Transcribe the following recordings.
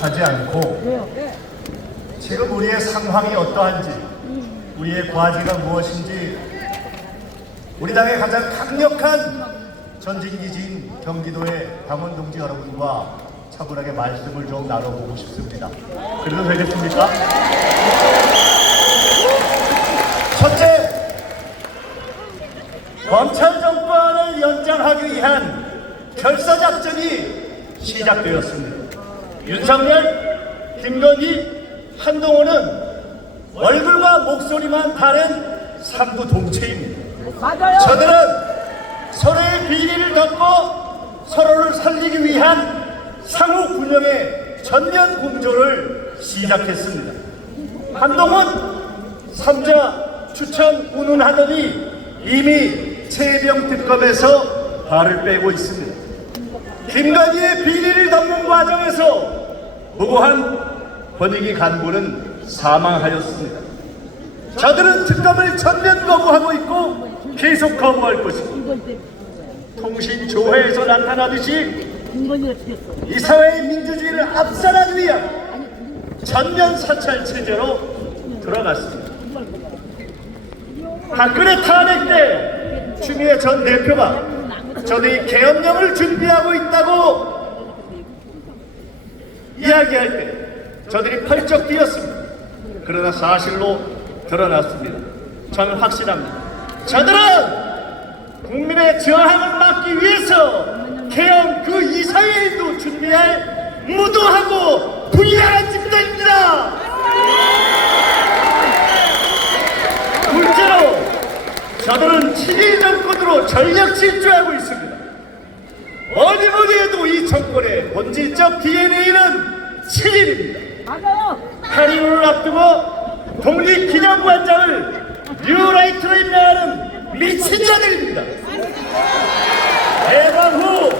하지 않고 지금 우리의 상황이 어떠한지 우리의 과제가 무엇인지 우리 당의 가장 강력한 전진기지인 경기도의 당원 동지 여러분과 차분하게 말씀을 좀 나눠보고 싶습니다. 그래도 되겠습니까? 첫째, 검찰 정권을 연장하기 위한 결사작전이 시작되었습니다. 윤석열, 김건희, 한동훈은 얼굴과 목소리만 다른 삼부 동체입니다. 맞아요. 저들은 서로의 비리를 덮고 서로를 살리기 위한 상호 군영의 전면 공조를 시작했습니다. 한동훈 삼자 추천 운운하더니 이미 최병 특검에서 발을 빼고 있습니다. 김건희의 비리를 덮는 과정에서 무고한 권익위 간부는 사망하였습니다. 저들은 특검을 전면 거부하고 있고 계속 거부할 때 통신 조회에서 나타나듯이. 이 사회의 민주주의를 압살하기 위한 전면 사찰 체제로 들어갔습니다. 박근혜 탄핵 때 추미애 전 대표가 저들이 계엄령을 준비하고 있다고 이야기할 때 저들이 펄쩍 뛰었습니다. 그러나 사실로 드러났습니다. 저는 확신합니다. 저들은 국민의 저항을 막기 위해서 개헌 그 이사회에도 준비할 무도하고 불량한 집단입니다. 둘째로 저들은 7일 정권으로 전력 질주하고 있습니다. 어디 해도 이 정권의 본질적 DNA는 7일입니다. 맞아요. 할인을 앞두고 독립기념관장을 뉴라이트로 임명하는 미친 자들입니다. 해방 후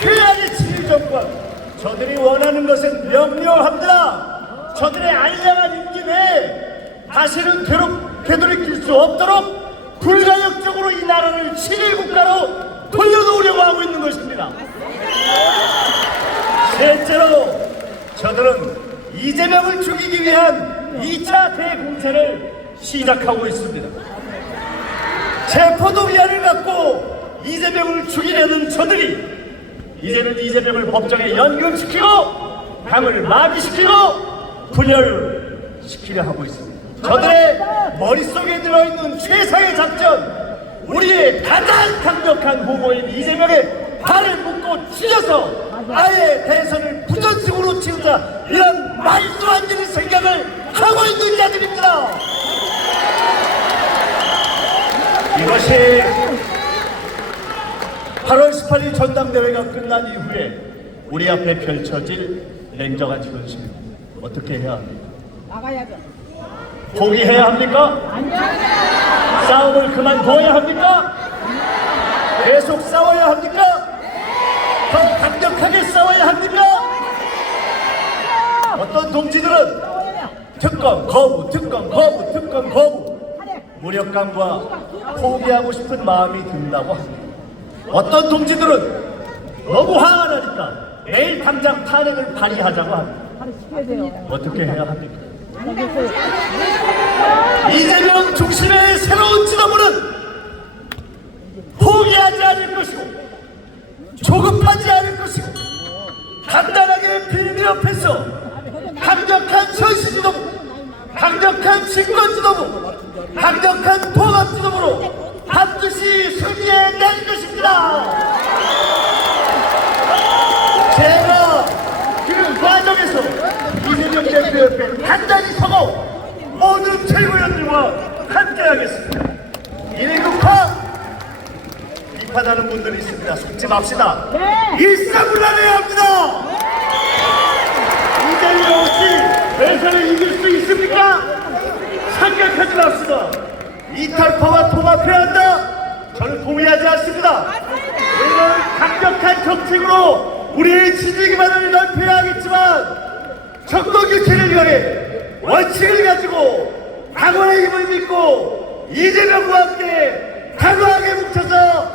최악의 7일 정권 저들이 원하는 것은 명료합니다. 저들의 알량한 임기 내에 다시는 되돌- 되돌이킬 수 없도록 불가역적으로 이 나라를 7일 국가로 돌려놓으려고 하고 있는 것입니다. 셋째로 저들은 이재명을 죽이기 위한 2차 대공세를 시작하고 있습니다. 체포도 위안을 갖고 이재명을 죽이려는 저들이 이제는 이재명을 법정에 연금시키고 당을 마비시키고 분열시키려 하고 있습니다. 저들의 머릿속에 들어있는 최상의 작전 우리의 가장 강력한 후보인 이재명의 발을 묶고 찢어서 아예 대선을 부전승으로 치우자 이런 말도 안 되는 생각을 하고 있는 자들입니다. 이것이 8월 18일 전당대회가 끝난 이후에 우리 앞에 펼쳐질 냉정한 현실입니다. 어떻게 해야 합니까? 나가야죠. 포기해야 합니까? 아니야. 싸움을 그만둬야 합니까? 계속 싸워야 합니까? 싸워야 특검 거부, 특검 거부, 특검 거부. 무력감과 포기하고 싶은 마음이 든다고 합니다. 어떤 동지들은 너무 화가 나니까 내일 당장 탄핵을 발의하자고 합니다. 어떻게 해야 합니까? 이재명 중심의 새로운 지도부는 포기하지 않을 것이고 강력한 통합 지도부로 반드시 승리해 낼 것입니다 제가 그 과정에서 이재명 대표 옆에 단단히 서고 모든 최고위원들과 함께하겠습니다. 일급파 비판하는 분들이 있습니다. 속지 맙시다. 네. 일사불란해야 합니다. 이재명 없이 대선을 이길 수 있습니까? 이탈파와 통합해야 한다. 저는 동의하지 않습니다. 우리는 강력한 정책으로 우리의 지지 기반을 넓혀야 하겠지만 정도규칙을 위해 원칙을 가지고 강원의 힘을 믿고 이재명과 함께 강화하게 뭉쳐서